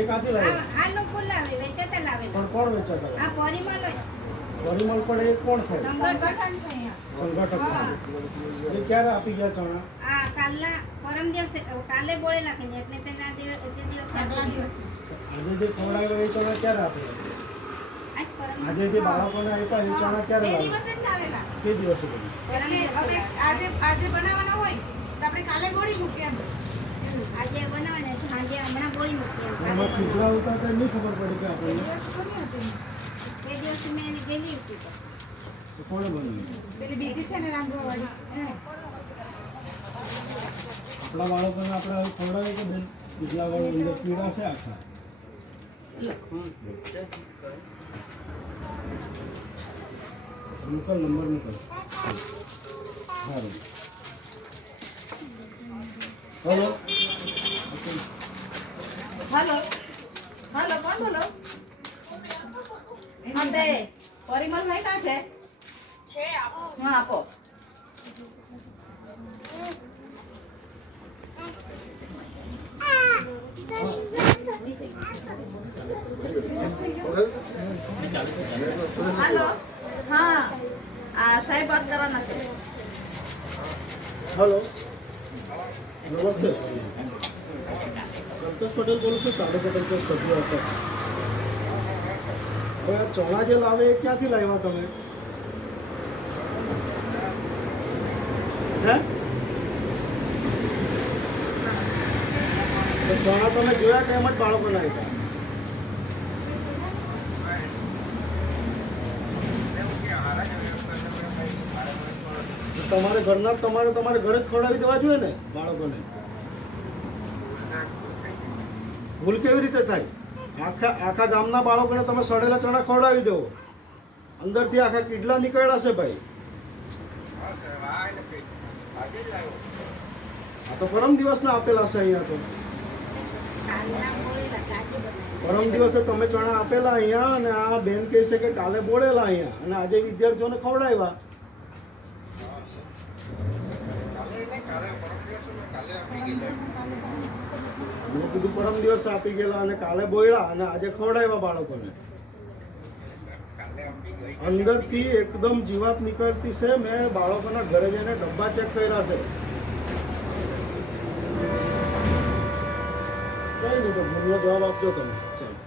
એ કાંથી લાવે? આ લોકો લાવે, વેચાતા લાવે. પણ કોણ વેચાતા આ પરિમલ જ. પરિમલ પણ એ કોણ થાય? સંગઠન છે અહીંયા. સંગઠક. એ ક્યારે આપી ગયા ચણા? આ કાલના પરમ દિવસે કાલે બોલે નાખીને એટલે તેના દિવસે આગલા દિવસે આજે જે ખવડાવ્યો એ ચણા ક્યારે આપેલા? આજે જે બાળકોને આપ્યા એ ચણા ક્યારે લાવ્યા? કે દિવસે બન્યું? હવે આજે બનાવવાના હોય તો આપણે કાલે બોળી મૂકીએ એમ. આજે બનાવે સાંજે હમણાં બોલી મૂકી એમાં ખીચડા ઉતા તો નહીં ખબર પડી કે આપણને એ દિવસે મેં ગયેલી હતી તો કોણે બનાવ્યું? પેલી બીજી છે ને રામગોવાળી આપણા બાળકોને આપણે હવે ખવડાવે કે બેન? પીઝા વાળું અંદર પીડા છે આખા. મોકલ નંબર મોકલ. સારું. હેલો. હાલો હાલો કોણ બોલો? હા પરિમલ ભાઈ ક્યાં છે? હા આપો. હાલો હા સાહેબ વાત કરવાના છે. હેલો. નમસ્તે. સંતોષ પટેલ બોલું છું, તાલુકા પંચાયત સભ્ય હતા. હવે આ ચણા જે લાવે એ ક્યાંથી લાવ્યા તમે? હે? તો ચણા તમે જોયા કે એમ જ બાળકોને આપ્યા? તમારે ઘરના તમારે ઘરે જ ખવડાવી દેવા જોઈએ ને બાળકોને. ભૂલ કેવી રીતે થાય? આખા ગામના બાળકોને તમે સડેલા ચણા ખવડાવી દો, અંદરથી આખા કીડલા નીકળ્યા છે ભાઈ. આ તો પરમ દિવસના આપેલા છે અહીંયા તો. પરમ દિવસે તમે ચણા આપેલા અહીંયા અને આ બેન કહે છે કે કાલે બોળેલા અહીંયા અને આજે વિદ્યાર્થીઓને ખવડાવ્યા. મેં કીધું પરમ દિવસે આપી ગયેલા અને કાલે બોયડા અને આજે ખવડાવ્યા બાળકોને. અંદરથી એકદમ જીવાત નીકળતી છે. મેં બાળકોના ઘરે જઈને ડબ્બા ચેક કર્યા છે. કઈ નહીં તો ભૂલનો જવાબ આપજો તમે. ચાલો.